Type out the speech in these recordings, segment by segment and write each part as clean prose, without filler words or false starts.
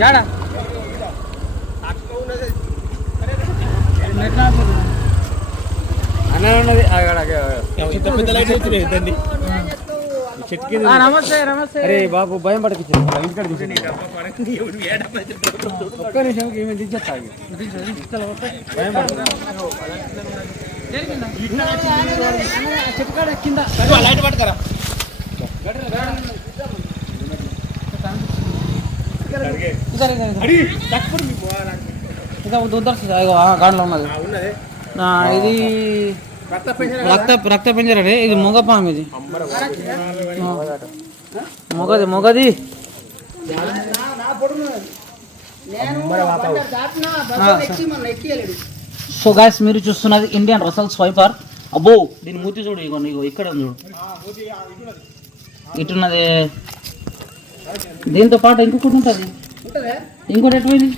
యాడా అన్న ఉన్నది నమస్తే నమస్తే. అరే బాబు భయం పడకిచ్చి ఒక్క నిమిషం ఏమి దించేస్తా భయం పడ చెప్పుకాడ కింద లైట్ పట్టుకరా గాడిలో ఉన్నది ఇది రక్త పెంజరే. ఇది మొగపాము, ఇది మొగది. సో గాయ్స్, మీరు చూస్తున్నది ఇండియన్ రసల్ స్వైపర్. అబ్బో దీని మూతి చూడు, ఇగో ఇక్కడ చూడు, ఇటున్నది. దీంతో పాటు ఇంకొకటి ఉంటుంది, ఇంకోటి ఎటువైంది.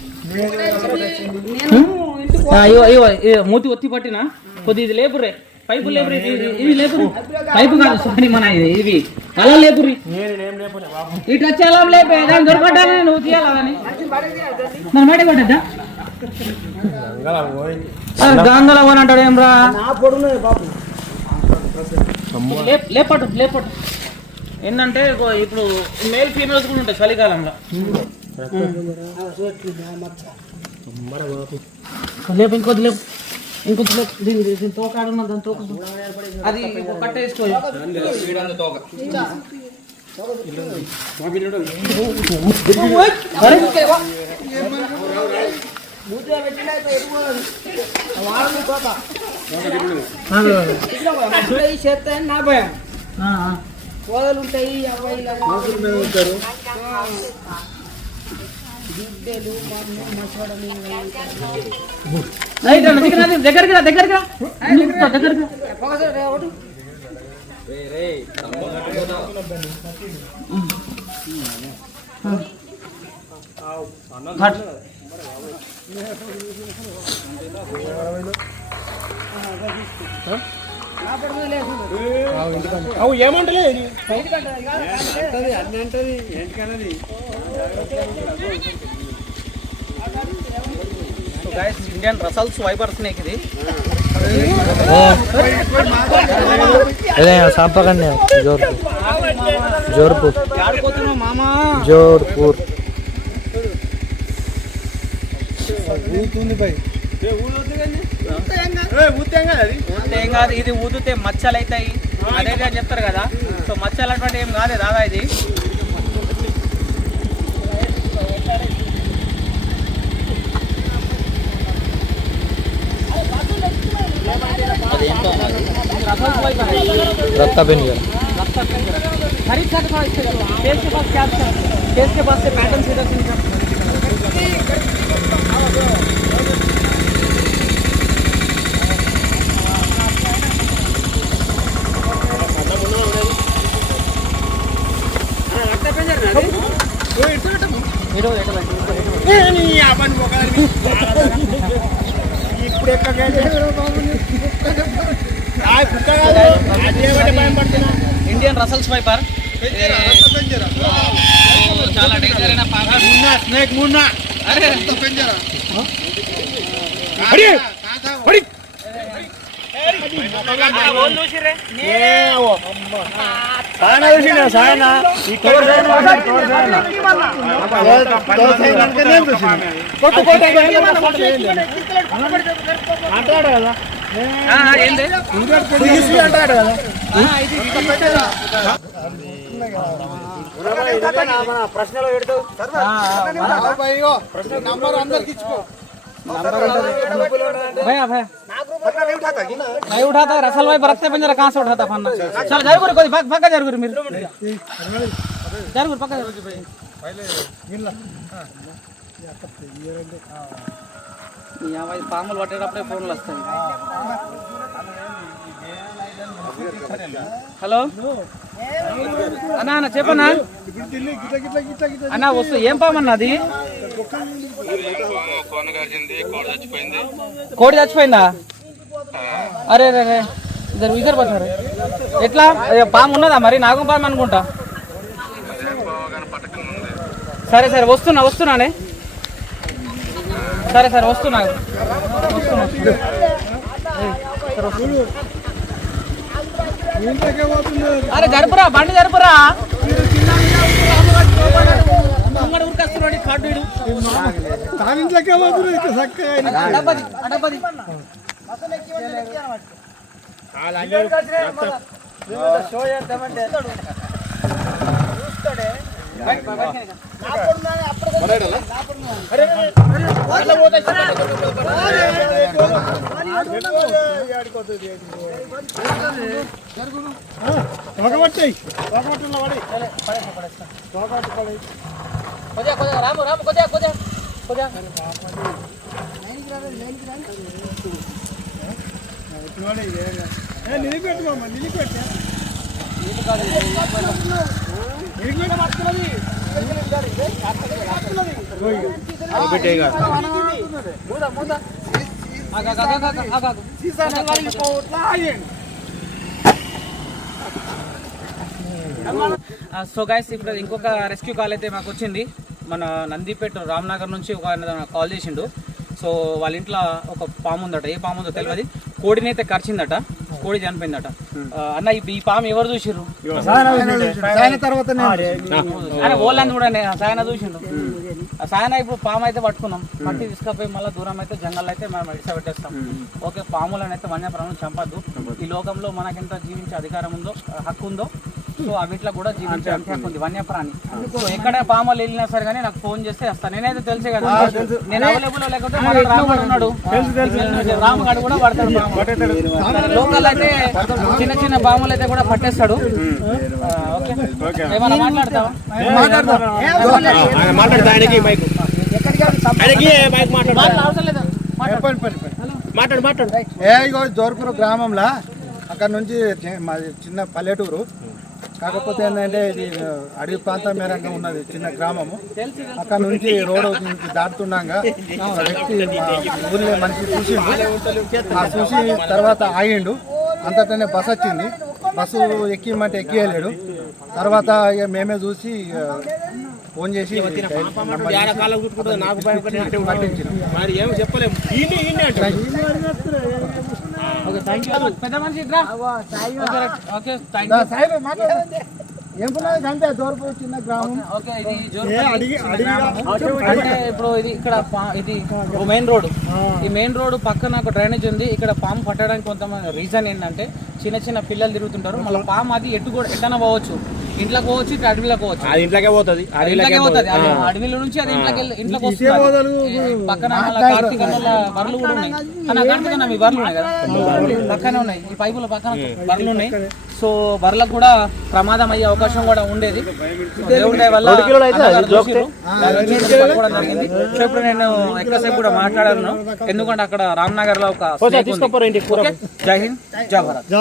మూతి ఒత్తి పట్టిన కొద్ది ఇది లేపురే, పైపు లేపురి, ఇది లేపురు, పైపు కాదు సారీ, మన ఇవి అలా లేపురి. ఇటు వచ్చి అలా లేపే దాన్ని దొరకటాలని నువ్వు తీయాలని మన మాట పడ్డా గంగల పోని అంటాడు. ఏం రా లేపట్టు లేపట్టు. ఏంటంటే ఇప్పుడు మేల్ ఫీమేల్స్ కూడా ఉంటాయి చలికాలంలో. లేపు ఇంకొద్ది లేపు, ఇంకొంచెం లేపు. దీని తోక ఆడున్న దాని తోక అది కట్ట వేసుకో. నా భయం కోదలు ఉంటాయి, దగ్గరికి దగ్గరికి ఏమంటలే అన్ని అంటది ఏంటికన్నది. ఇండియన్ రసల్ స్వైపర్ స్నేక్ ఇది. సాంపకన్య జోర్పూర్ మామా జోర్పూర్. ఇది ఊదితే మచ్చలు అవుతాయి అదే అని చెప్తారు కదా. సో మచ్చలు అటువంటి ఏం కాదు రాదా ఇది. रक्ता पेन खरीद सकता है केस के पास क्या केस के पास से पैटर्न सिलेक्शन का रक्ता पेन जरा वो इटो नी अपन मोकार ఇప్పుడు ఇండియన్ రసల్ స్వైపర్ చాలా డేంజర్ అయిన స్నేక్ మున్నా. అరే అంటాడు కదా అంటాడు కదా. ప్రశ్నలో పెడతావు నంబర్ అందరికి ఇచ్చుకో. भैया भैया नहीं उठाता रसल भाई बरसते पिंजरा कहाँ से उठाता फन्ना चल जरूर कोई पक्का जरूर మీరు जरूर पक्का भाई పాములు పట్టేటప్పుడే ఫోన్లు వస్తాయి హలో అన్నా అన్న చెప్పన్నా అన్నా వస్తు ఏం పామన్నది కోడి చచ్చిపోయిందా అరే రే ఇద్దరు ఇద్దరు పట్టారు ఎట్లా పాము ఉన్నదా మరి నాగం పాము అనుకుంటా సరే సరే వస్తున్నానే సరే సరే వస్తున్నా అరే జరుపురా బండి జరుపురా ఉరికొస్తున్నాడు కాడు రాము రాము కొద్దిగా సో గైస్ ఇప్పుడు ఇంకొక రెస్క్యూ కాల్ అయితే మాకు వచ్చింది మన నందిపేట రామ్నగర్ నుంచి ఒక కాల్ చేసిండు సో వాళ్ళ ఇంట్లో ఒక పాము ఉందట ఏ పాము ఉందో తెలియదు కోడిని అయితే కరిచిందట కోడి చనిపోయిందట అన్న ఈ పాము ఎవరు చూసిర్రు ఓళ్ళని చూడండి సాయన చూసిండు సాయన ఇప్పుడు పాము అయితే పట్టుకున్నాం పట్టి తీసుకపోయి మళ్ళీ దూరం అయితే జంగల్ అయితే మనం పెట్టేస్తాం ఓకే పాములను అయితే వన్యప్రాణులను చంపద్దు ఈ లోకంలో మనకెంత జీవించే అధికారం ఉందో హక్కు ఉందో సో వీటిలో కూడా జీవించే హక్కు ఉంది వన్యప్రాణి సో ఎక్కడ పాములు వెళ్ళినా సరే కానీ నాకు ఫోన్ చేస్తే వస్తాను నేనైతే తెలిసే కదా నేను అవైలబుల్ లేకపోతే రాముడు ఉన్నాడు రాముగాడు కూడా పడతాడు లోకల్ అయితే చిన్న చిన్న పాములు అయితే కూడా పట్టేస్తాడు ఓకే ఏమన్నా మాట్లాడతావా జోర్పూర్ గ్రామంలో అక్కడ నుంచి మాది చిన్న పల్లెటూరు కాకపోతే ఏంటంటే ఇది అడవి ప్రాంతం మేరంగా ఉన్నది చిన్న గ్రామము అక్కడ నుంచి రోడ్డు నుంచి దాటుతున్నాగా వ్యక్తి ఊర్లో మనిషి చూసిండు ఆ చూసి తర్వాత ఆగిండు అంతటనే బస్సు వచ్చింది బస్సు ఎక్కిమంటే ఎక్కియలేడు తర్వాత ఇక మేమే చూసి ఫోన్ చేసి అంటే చిన్న గ్రామం ఇప్పుడు ఇది ఇక్కడ ఇది మెయిన్ రోడ్ ఈ మెయిన్ రోడ్ పక్కన ఒక డ్రైనేజ్ ఉంది ఇక్కడ పాము పట్టడానికి కొంతమంది రీజన్ ఏంటంటే చిన్న చిన్న పిల్లలు తిరుగుతుంటారు మళ్ళీ పాము అది ఎట్టన పోవచ్చు ఇంట్లోకి పోవచ్చు ఇట్లా అడవిలోకి పోవచ్చు ఇంట్లోకే పోతుంది అడవిలో నుంచి అది ఇంట్లోకి వస్తుంది పక్కన కార్తీక బర్రెలు కూడా ఉన్నాయి అన్న మీ బర్రెలు ఉన్నాయి కదా పక్కనే ఉన్నాయి ఈ పైపుల పక్కన బర్రెలు ఉన్నాయి సో బర్రెలకు కూడా ప్రమాదం అయ్యే అవకాశం కూడా ఉండేది దేవుడి వల్ల జరిగింది సో ఇప్పుడు నేను ఎక్కువసేపు కూడా మాట్లాడాను ఎందుకంటే అక్కడ రామ్నగర్ లో ఒక జై హింద్ జై భారత్